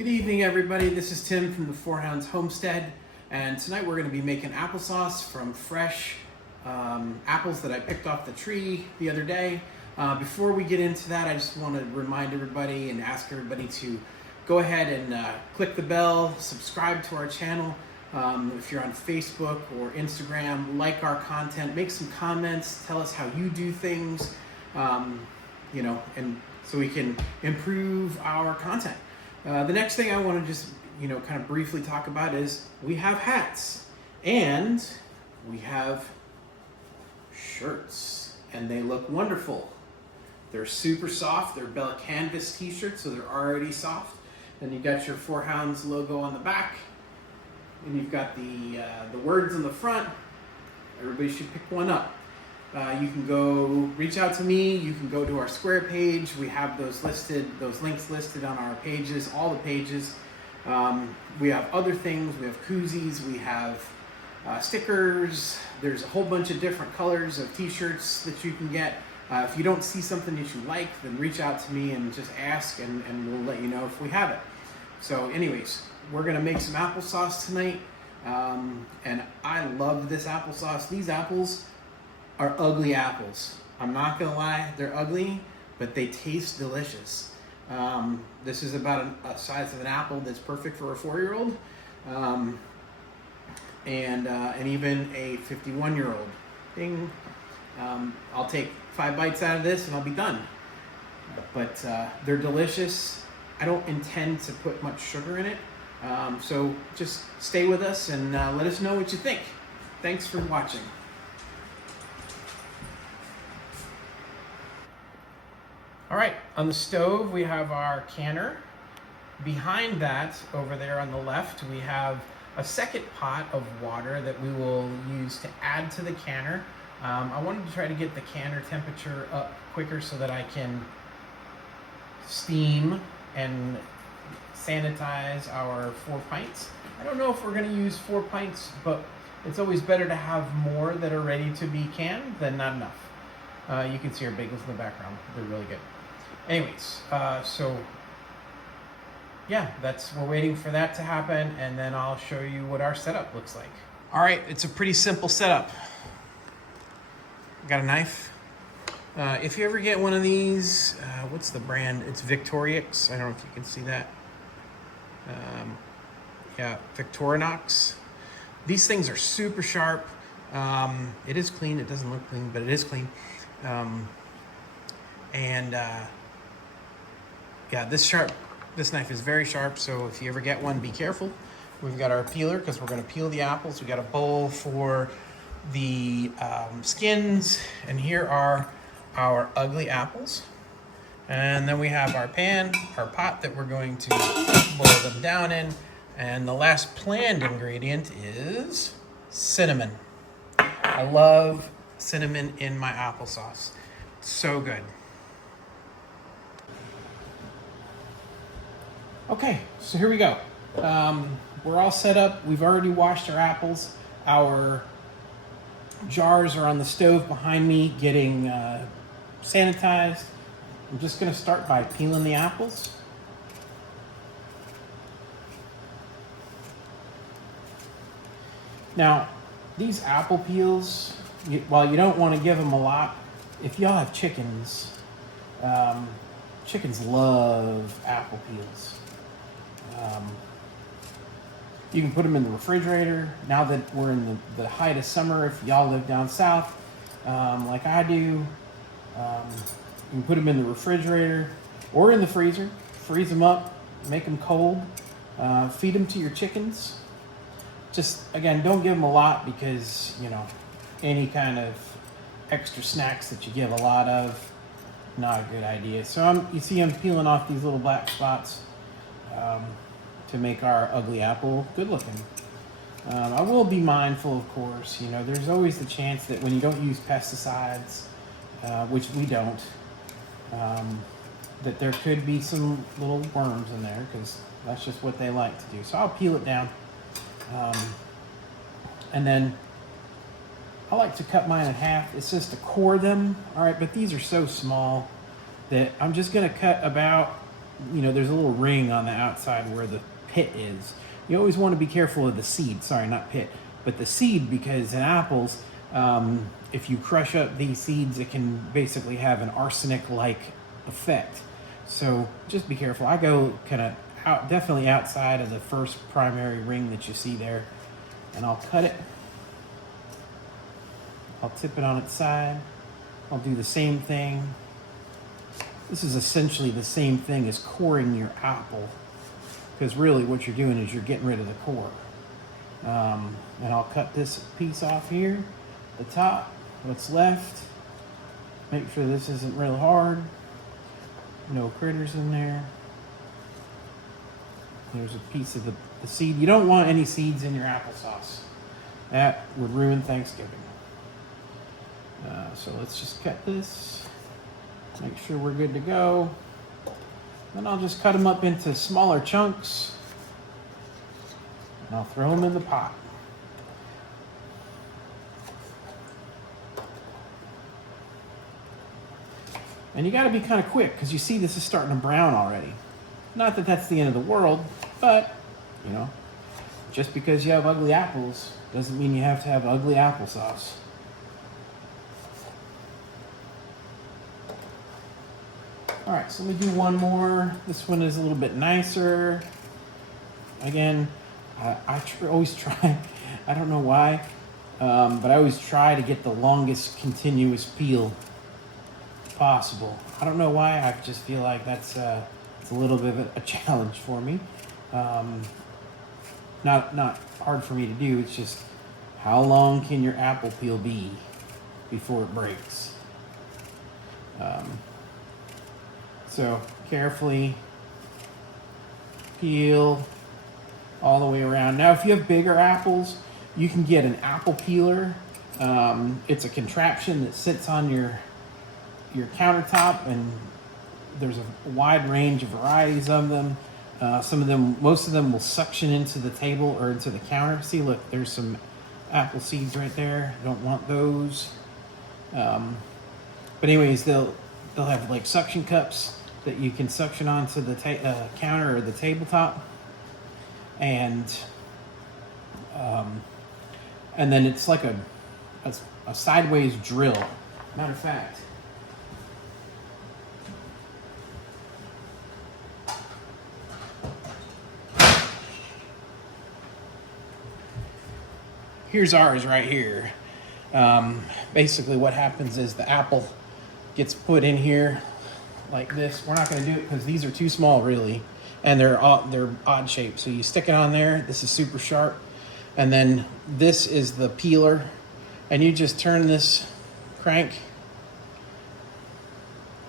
Good evening, everybody. This is Tim from the Four Hounds Homestead, and tonight we're going to be making applesauce from fresh apples that I picked off the tree the other day. Before we get into that, I just want to remind everybody and ask everybody to go ahead and click the bell, subscribe to our channel. If you're on Facebook or Instagram, like our content, make some comments, tell us how you do things, and so we can improve our content. The next thing I want to just, kind of briefly talk about is we have hats and we have shirts, and they look wonderful. They're super soft. They're Bella Canvas t-shirts, so they're already soft. Then you've got your Four Hounds logo on the back, and you've got the words on the front. Everybody should pick one up. You can go reach out to me. You can go to our Square page. We have those links listed on our pages, all the pages. We have other things. We have koozies. We have stickers. There's a whole bunch of different colors of t-shirts that you can get. If you don't see something that you like, then reach out to me and just ask, and we'll let you know if we have it. So anyways, we're going to make some applesauce tonight. And I love this applesauce. These apples are ugly apples. I'm not gonna lie, they're ugly, but they taste delicious. This is about a size of an apple that's perfect for a 4-year-old, and even a 51-year-old. Ding. I'll take 5 bites out of this and I'll be done. But they're delicious. I don't intend to put much sugar in it, so just stay with us and let us know what you think. Thanks for watching. All right, on the stove we have our canner. Behind that, over there on the left, we have a second pot of water that we will use to add to the canner. I wanted to try to get the canner temperature up quicker so that I can steam and sanitize our 4 pints. I don't know if we're gonna use 4 pints, but it's always better to have more that are ready to be canned than not enough. You can see our bagels in the background. They're really good. Anyways, so yeah, we're waiting for that to happen, and then I'll show you what our setup looks like. All right, it's a pretty simple setup. Got a knife. If you ever get one of these, what's the brand? It's Victorinox. I don't know if you can see that. Yeah, Victorinox. These things are super sharp. It is clean. It doesn't look clean, but it is clean. Yeah, this knife is very sharp, so if you ever get one, be careful. We've got our peeler, because we're going to peel the apples. We've got a bowl for the skins, and here are our ugly apples. And then we have our pan, our pot that we're going to boil them down in. And the last planned ingredient is cinnamon. I love cinnamon in my applesauce. So good. Okay, so here we go. We're all set up. We've already washed our apples. Our jars are on the stove behind me getting sanitized. I'm just gonna start by peeling the apples. Now, these apple peels, while you don't want to give them a lot, if y'all have chickens, chickens love apple peels. You can put them in the refrigerator. Now that we're in the height of summer, if y'all live down south, like I do, you can put them in the refrigerator or in the freezer. Freeze them up, make them cold, feed them to your chickens. Just, again, don't give them a lot, because, any kind of extra snacks that you give a lot of, not a good idea. So you see I'm peeling off these little black spots to make our ugly apple good looking. I will be mindful, of course, there's always the chance that when you don't use pesticides, which we don't, that there could be some little worms in there, because that's just what they like to do. So I'll peel it down. And then I like to cut mine in half. It's just to core them. All right, but these are so small that I'm just gonna cut about you know, there's a little ring on the outside where the pit is. You always want to be careful of the seed. Sorry, not pit, but the seed, because in apples, if you crush up these seeds, it can basically have an arsenic-like effect. So just be careful. I go kind of out, definitely outside of the first primary ring that you see there, and I'll cut it. I'll tip it on its side. I'll do the same thing. This is essentially the same thing as coring your apple, because really what you're doing is you're getting rid of the core. And I'll cut this piece off here, the top, what's left. Make sure this isn't real hard. No critters in there. There's a piece of the seed. You don't want any seeds in your applesauce. That would ruin Thanksgiving. So let's just cut this. Make sure we're good to go. Then I'll just cut them up into smaller chunks. And I'll throw them in the pot. And you got to be kind of quick, because you see this is starting to brown already. Not that that's the end of the world, but, you know, just because you have ugly apples doesn't mean you have to have ugly applesauce. All right, so let me do one more. This one is a little bit nicer. Again, I always try, I don't know why, but I always try to get the longest continuous peel possible. I don't know why, I just feel like it's a little bit of a challenge for me. Not hard for me to do, it's just how long can your apple peel be before it breaks? So carefully peel all the way around. Now, if you have bigger apples, you can get an apple peeler. It's a contraption that sits on your countertop, and there's a wide range of varieties of them. Most of them will suction into the table or into the counter. See, look, there's some apple seeds right there. Don't want those. But anyways, they'll have like suction cups that you can suction onto the counter or the tabletop, and then it's like a sideways drill. Matter of fact, here's ours right here. Basically what happens is the apple gets put in here like this. We're not going to do it because these are too small, really, and they're odd shaped. So you stick it on there. This is super sharp, and then this is the peeler, and you just turn this crank,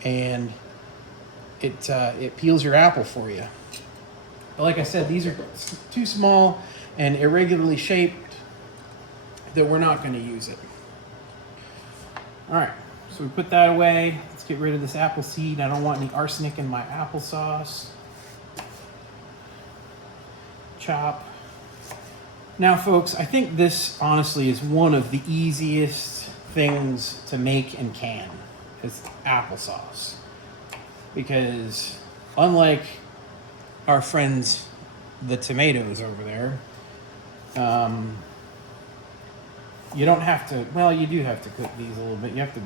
and it peels your apple for you. But like I said, these are too small and irregularly shaped that we're not going to use it. All right, so we put that away. Let's get rid of this apple seed. I don't want any arsenic in my applesauce. Chop. Now, folks, I think this honestly is one of the easiest things to make and can, is applesauce. Because unlike our friends, the tomatoes over there, you don't have to, well, you do have to cook these a little bit. You have to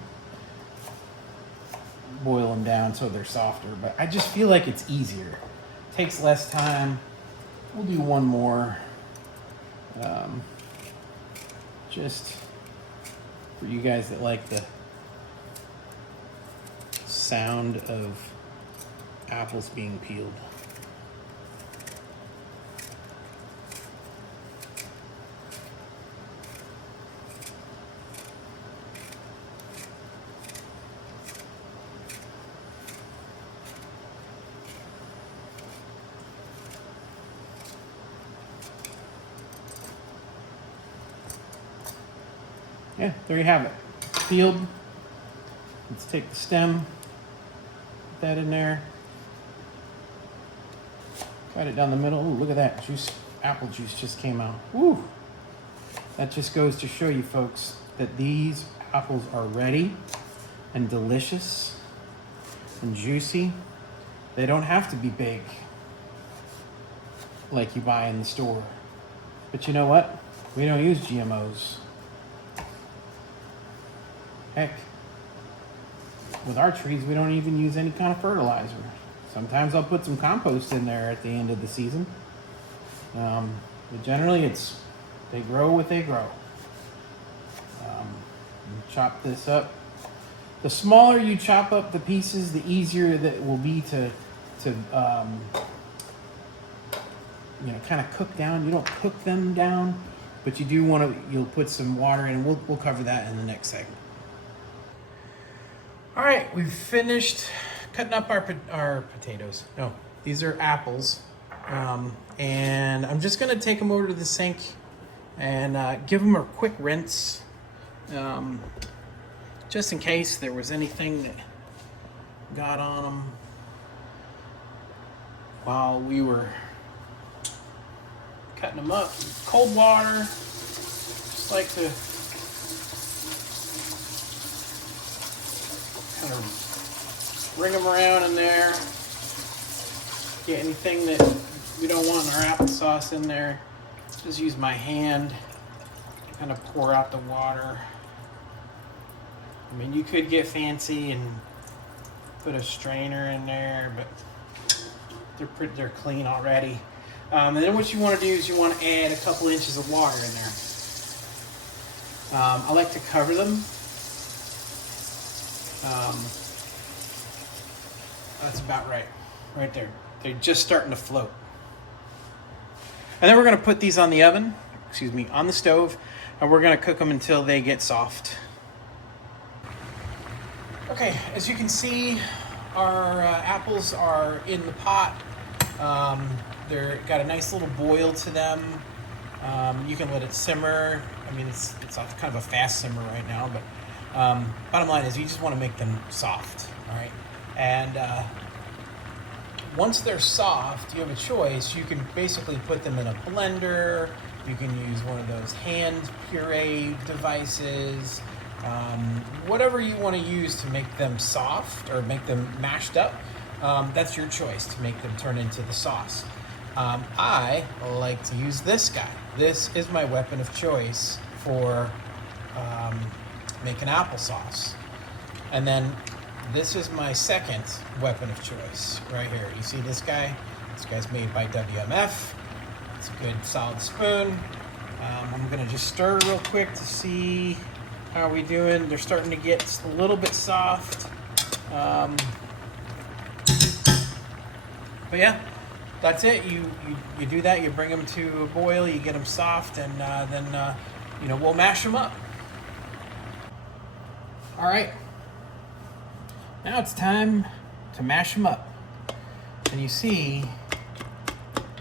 boil them down so they're softer, but I just feel like it's easier. It takes less time. We'll do one more. Just for you guys that like the sound of apples being peeled. Yeah, there you have it. Peeled. Let's take the stem, put that in there. Cut it down the middle. Ooh, look at that. Apple juice just came out. Woo! That just goes to show you, folks, that these apples are ready and delicious and juicy. They don't have to be big like you buy in the store. But you know what? We don't use GMOs. Heck, with our trees, we don't even use any kind of fertilizer. Sometimes I'll put some compost in there at the end of the season. But generally, they grow what they grow. Chop this up. The smaller you chop up the pieces, the easier that it will be to kind of cook down. You don't cook them down, but you do want to. You'll put some water in. We'll cover that in the next segment. All right, we've finished cutting up our potatoes. No, these are apples, and I'm just gonna take them over to the sink and give them a quick rinse, just in case there was anything that got on them while we were cutting them up. Cold water, just like to kind of bring them around in there. Get anything that we don't want in our applesauce in there. Just use my hand, kind of pour out the water. I mean, you could get fancy and put a strainer in there, but they're clean already. And then what you want to do is you want to add a couple inches of water in there. I like to cover them. That's about right there. They're just starting to float. And then we're going to put these on the on the stove, and we're going to cook them until they get soft. Okay, as you can see, our apples are in the pot. They're got a nice little boil to them. You can let it simmer. I mean, it's kind of a fast simmer right now, but bottom line is you just want to make them soft, all right? And once they're soft, you have a choice. You can basically put them in a blender. You can use one of those hand puree devices. Whatever you want to use to make them soft or make them mashed up, that's your choice to make them turn into the sauce. I like to use this guy. This is my weapon of choice for making applesauce. And then this is my second weapon of choice right here. You see this guy? This guy's made by WMF. It's a good solid spoon. I'm gonna just stir real quick to see how we doing. They're starting to get a little bit soft. But yeah, that's it. You do that. You bring them to a boil. You get them soft, and then we'll mash them up. All right. Now it's time to mash them up. And you see,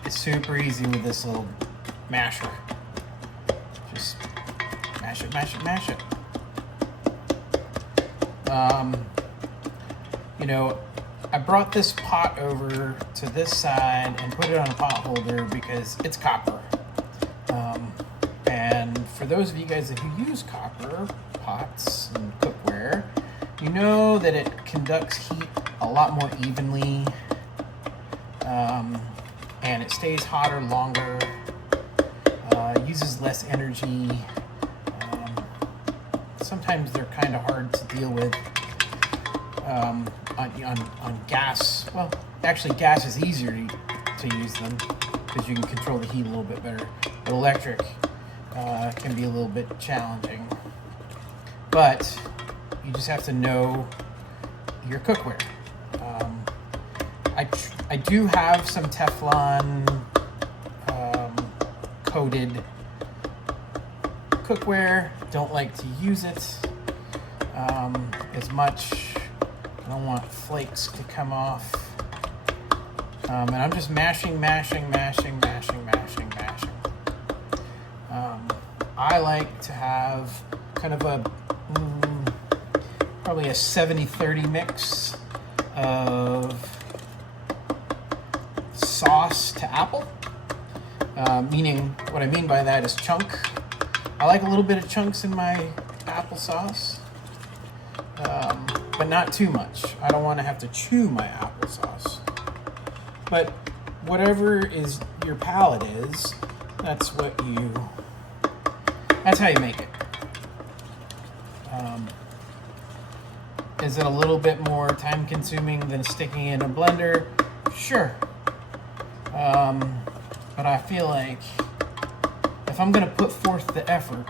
it's super easy with this little masher. Just mash it, mash it, mash it. I brought this pot over to this side and put it on a pot holder because it's copper. And for those of you guys who use copper pots and cookware, you know that it conducts heat a lot more evenly, and it stays hotter longer, uses less energy. Sometimes they're kind of hard to deal with on gas. Well, actually gas is easier to use them because you can control the heat a little bit better. But electric can be a little bit challenging. But you just have to know your cookware. I do have some Teflon coated cookware. Don't like to use it as much. I don't want flakes to come off. And I'm just mashing. I like to have kind of probably a 70-30 mix of sauce to apple. Meaning, what I mean by that is chunk. I like a little bit of chunks in my applesauce, but not too much. I don't want to have to chew my applesauce. But whatever is your palate is, that's how you make it. Is it a little bit more time consuming than sticking in a blender? Sure. But I feel like if I'm gonna put forth the effort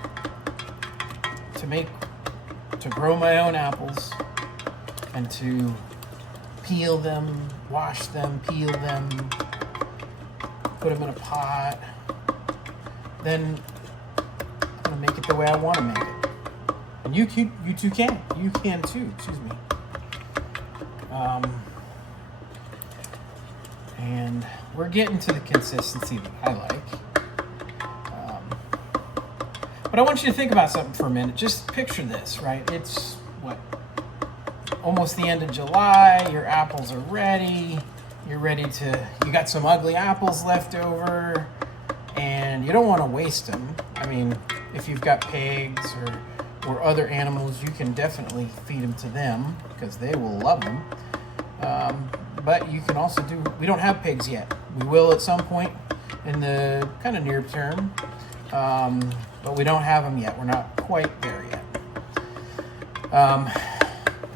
to grow my own apples and to peel them, wash them, peel them, put them in a pot, then I'm gonna make it the way I want to make it. And you too can. You can too. Excuse me. And we're getting to the consistency that I like. But I want you to think about something for a minute. Just picture this, right? It's what? Almost the end of July. Your apples are ready. You got some ugly apples left over, and you don't want to waste them. I mean, if you've got pigs or other animals, you can definitely feed them to them because they will love them. But you can also we don't have pigs yet. We will at some point in the kind of near term, but we don't have them yet. We're not quite there yet.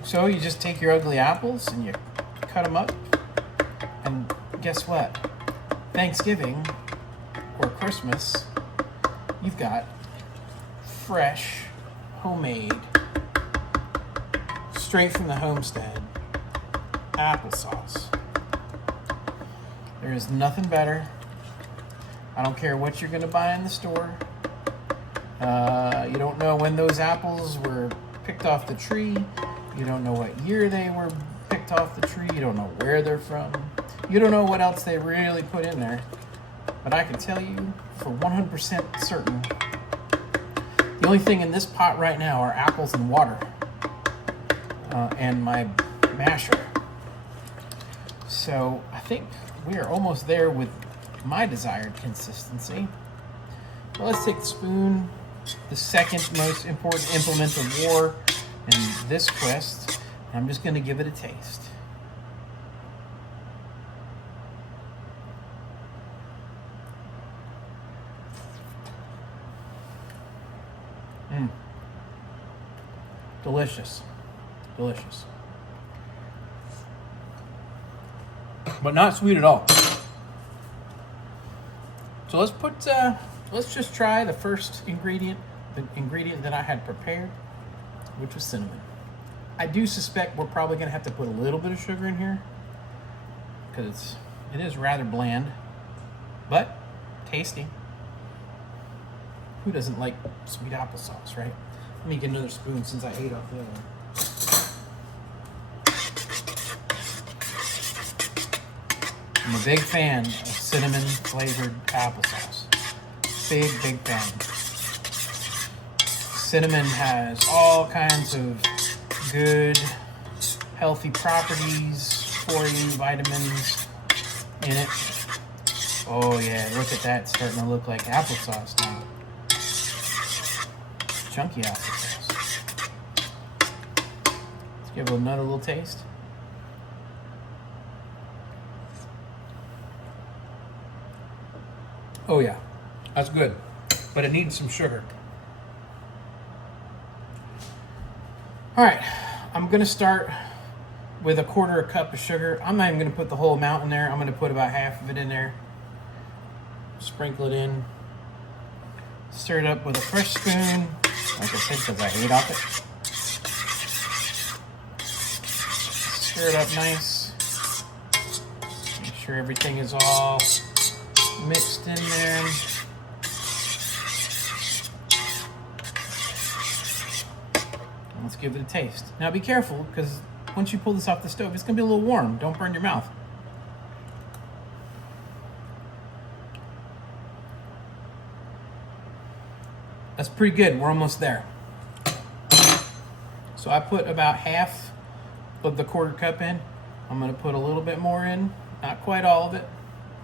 So you just take your ugly apples and you cut them up, and guess what? Thanksgiving or Christmas, you've got fresh, homemade, straight from the homestead applesauce. There is nothing better. I don't care what you're going to buy in the store. You don't know when those apples were picked off the tree. You don't know what year they were picked off the tree. You don't know where they're from. You don't know what else they really put in there. But I can tell you for 100% certain, the only thing in this pot right now are apples and water and my masher. So I think we are almost there with my desired consistency. Well, let's take the spoon, the second most important implement of war in this quest, and I'm just going to give it a taste. Delicious. Delicious. But not sweet at all. So let's just try the first ingredient, the ingredient that I had prepared, which was cinnamon. I do suspect we're probably going to have to put a little bit of sugar in here because it is rather bland, but tasty. Who doesn't like sweet applesauce, right? Let me get another spoon since I ate off the other one. I'm a big fan of cinnamon flavored applesauce. Big fan. Cinnamon has all kinds of good, healthy properties for you, vitamins in it. Oh yeah, look at that, starting to look like applesauce now. Chunky applesauce. Let's give it another little taste. Oh yeah, that's good, but it needs some sugar. All right, I'm gonna start with 1/4 cup of sugar. I'm not even gonna put the whole amount in there. I'm gonna put about half of it in there. Sprinkle it in. Stir it up with a fresh spoon, like I said, because I ate off it. Stir it up nice. Make sure everything is all mixed in there. And let's give it a taste. Now be careful, because once you pull this off the stove, it's going to be a little warm. Don't burn your mouth. That's pretty good. We're almost there. So I put about half of the 1/4 cup in. I'm going to put a little bit more in. Not quite all of it.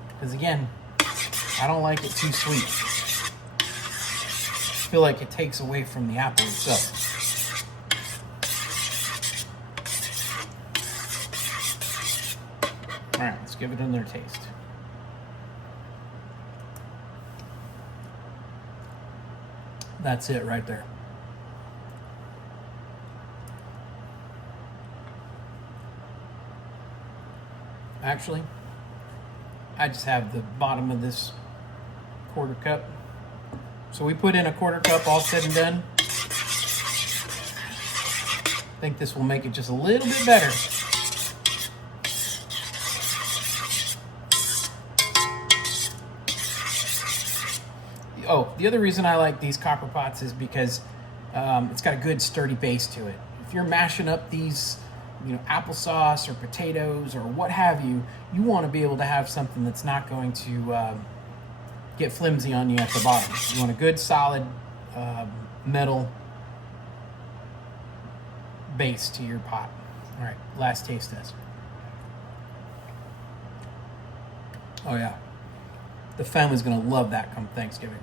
Because again, I don't like it too sweet. I feel like it takes away from the apple itself. All right, let's give it another taste. That's it right there. Actually, I just have the bottom of this quarter cup. So we put in a quarter cup, all said and done. I think this will make it just a little bit better. Oh, the other reason I like these copper pots is because it's got a good sturdy base to it. If you're mashing up these, applesauce or potatoes or what have you, you want to be able to have something that's not going to get flimsy on you at the bottom. You want a good solid metal base to your pot. All right, last taste test. Oh yeah, the family's gonna love that come Thanksgiving.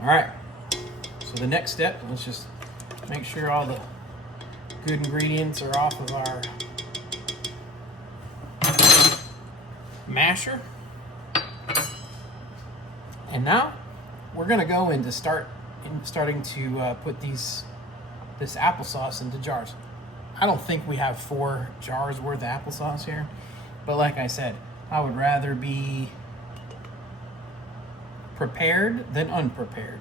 All right, so the next step, let's just make sure all the good ingredients are off of our masher. And now we're gonna go into starting to put this applesauce into jars. I don't think we have 4 jars worth of applesauce here, but like I said, I would rather be prepared than unprepared.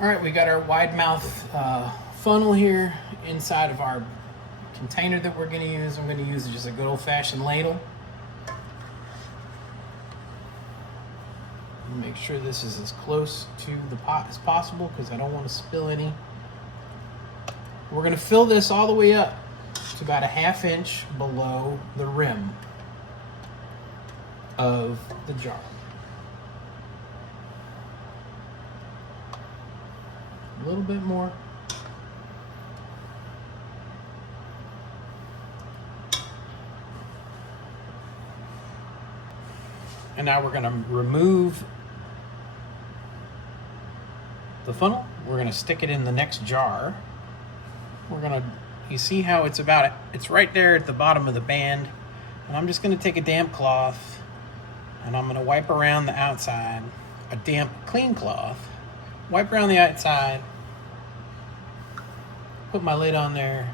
All right, we got our wide mouth funnel here inside of our container that we're going to use. I'm going to use just a good old-fashioned ladle. Make sure this is as close to the pot as possible because I don't want to spill any. We're going to fill this all the way up to about a 1/2 inch below the rim of the jar. A little bit more. And now we're going to remove the funnel. We're going to stick it in the next jar. You see how it's right there at the bottom of the band. And I'm just going to take a damp cloth and I'm going to wipe around the outside, a damp, clean cloth, wipe around the outside, put my lid on there.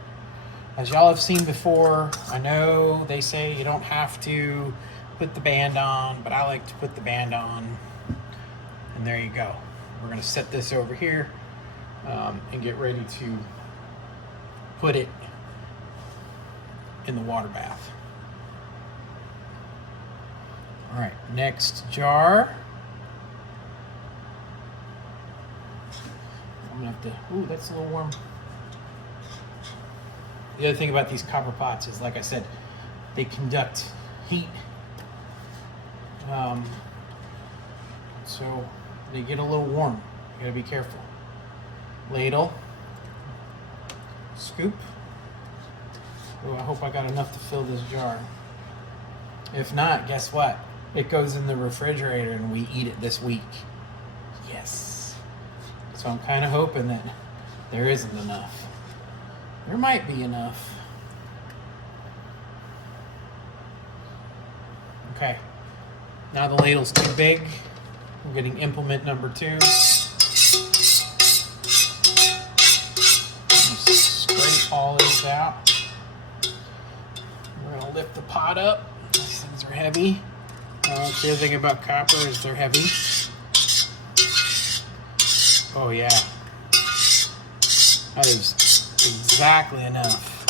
As y'all have seen before, I know they say you don't have to put the band on, but I like to put the band on. And there you go. We're going to set this over here and get ready to put it in the water bath. All right, next jar. I'm gonna have to, ooh, that's a little warm. The other thing about these copper pots is, like I said, they conduct heat. So they get a little warm. You gotta be careful. Ladle. Scoop. Oh, I hope I got enough to fill this jar. If not, guess what? It goes in the refrigerator and we eat it this week. Yes. So I'm kind of hoping that there isn't enough. There might be enough. Okay. Now the ladle's too big. We're getting implement number 2. Scrape all these out. We're gonna lift the pot up. These things are heavy. The other thing about copper is they're heavy. Oh yeah. That is exactly enough.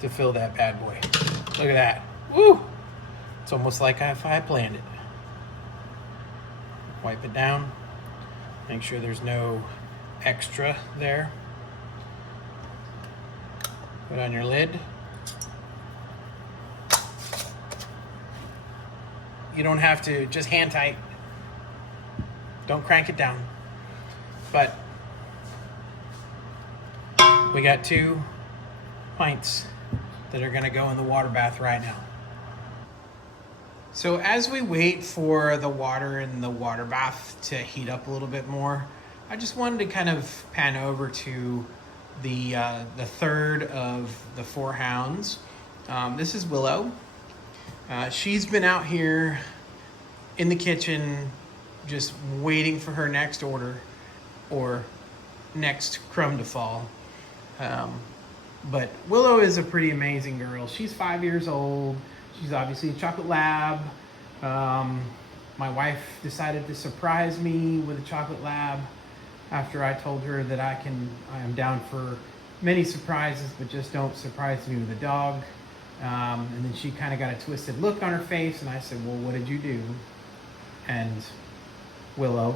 To fill that bad boy. Look at that. Woo! It's almost like if I planned it. Wipe it down. Make sure there's no extra there. Put on your lid. You don't have to, just hand tight. Don't crank it down. But we got 2 pints that are gonna go in the water bath right now. So as we wait for the water in the water bath to heat up a little bit more, I just wanted to kind of pan over to the third of the Four Hounds. This is Willow. She's been out here in the kitchen just waiting for her next order or next crumb to fall. But Willow is a pretty amazing girl. She's 5 years old. She's obviously a chocolate lab. My wife decided to surprise me with a chocolate lab after I told her that I am down for many surprises, but just don't surprise me with a dog. And then she kind of got a twisted look on her face, and I said, well, what did you do? And Willow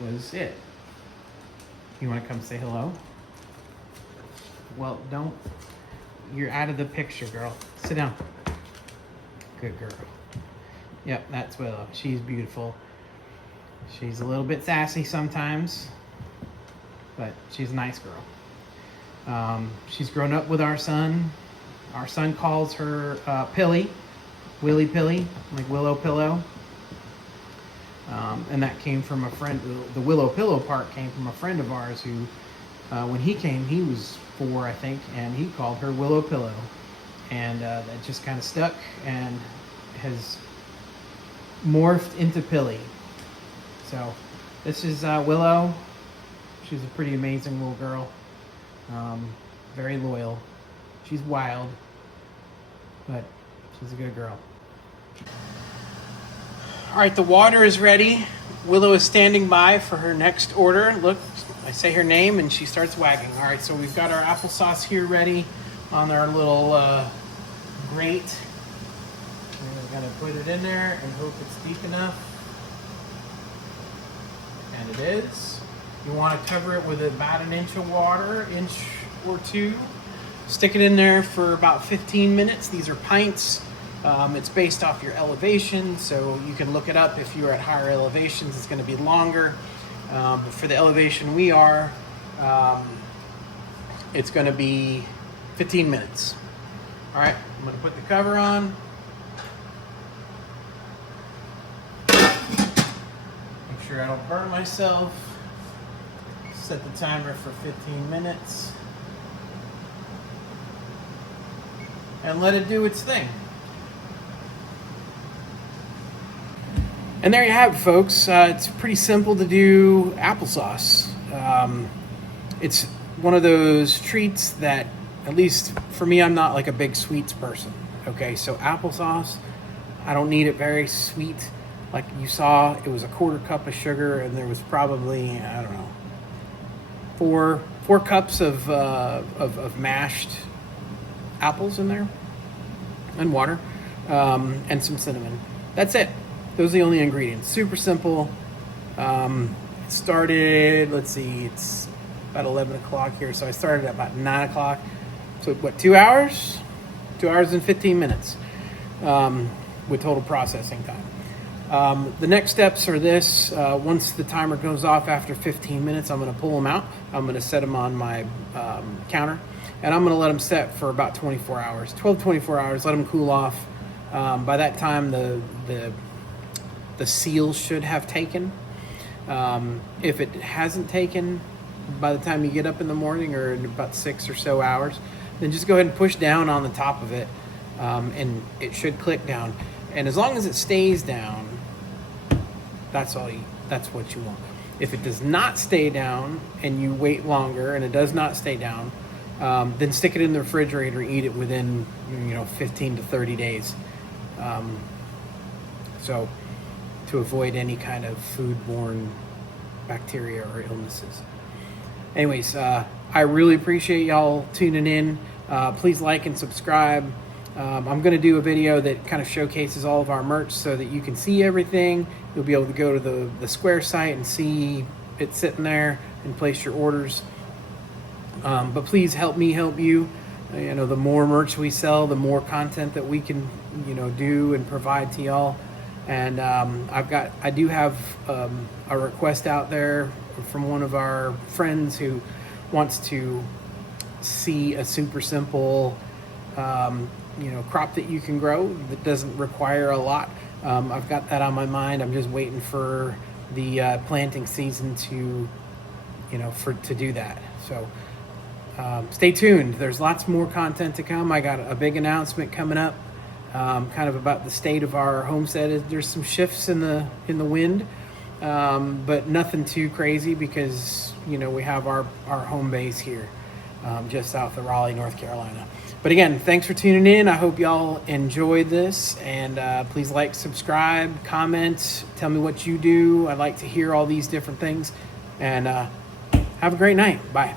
was it. You want to come say hello? Well, don't. You're out of the picture, girl. Sit down. Good girl. Yep, that's Willow. She's beautiful. She's a little bit sassy sometimes, but she's a nice girl. She's grown up with our son. Our son calls her Pilly, Willy Pilly, like Willow Pillow. And that came from a friend. The Willow Pillow part came from a friend of ours who, when he came, he was 4, I think, and he called her Willow Pillow. And that just kind of stuck and has morphed into Pilly. So this is Willow. She's a pretty amazing little girl. Very loyal. She's wild, but she's a good girl. All right, the water is ready. Willow is standing by for her next order. Look, I say her name and she starts wagging. All right, so we've got our applesauce here ready on our little grate. We're gonna put it in there and hope it's deep enough. And it is. You want to cover it with about an inch of water, inch or two. Stick it in there for about 15 minutes. These are pints. It's based off your elevation, so you can look it up. If you're at higher elevations, it's going to be longer. But for the elevation we are, it's going to be 15 minutes. All right, I'm going to put the cover on. Make sure I don't burn myself. Set the timer for 15 minutes. And let it do its thing. And there you have it, folks. It's pretty simple to do applesauce. It's one of those treats that, at least for me, I'm not like a big sweets person. Okay, so applesauce, I don't need it very sweet. Like you saw, it was a 1/4 cup of sugar, and there was probably, I don't know, four cups of mashed apples in there, and water, and some cinnamon. That's it. Those are the only ingredients. Super simple. It started, let's see, it's about 11 o'clock here, so I started at about 9 o'clock. So what, 2 hours? 2 hours and 15 minutes with total processing time. The next steps are this. Once the timer goes off after 15 minutes, I'm going to pull them out. I'm going to set them on my counter, and I'm going to let them set for about 24 hours. 24 hours, let them cool off. By that time, the seal should have taken. If it hasn't taken by the time you get up in the morning, or in about 6 or so hours, then just go ahead and push down on the top of it, and it should click down. And as long as it stays down, that's what you want. If it does not stay down and you wait longer and it does not stay down, then stick it in the refrigerator and eat it within 15 to 30 days. So to avoid any kind of foodborne bacteria or illnesses. Anyways, I really appreciate y'all tuning in. Please like and subscribe. I'm going to do a video that kind of showcases all of our merch so that you can see everything. You'll be able to go to the Square site and see it sitting there and place your orders. But please help me help you. The more merch we sell, the more content that we can, do and provide to y'all. And I do have a request out there from one of our friends who wants to see a super simple, crop that you can grow that doesn't require a lot. I've got that on my mind. I'm just waiting for the planting season to, to do that. So stay tuned. There's lots more content to come. I got a big announcement coming up, kind of about the state of our homestead. There's some shifts in the wind, but nothing too crazy because we have our home base here, just south of Raleigh, North Carolina. But again, thanks for tuning in. I hope y'all enjoyed this, and please like, subscribe, comment, tell me what you do. I'd like to hear all these different things, and have a great night. Bye.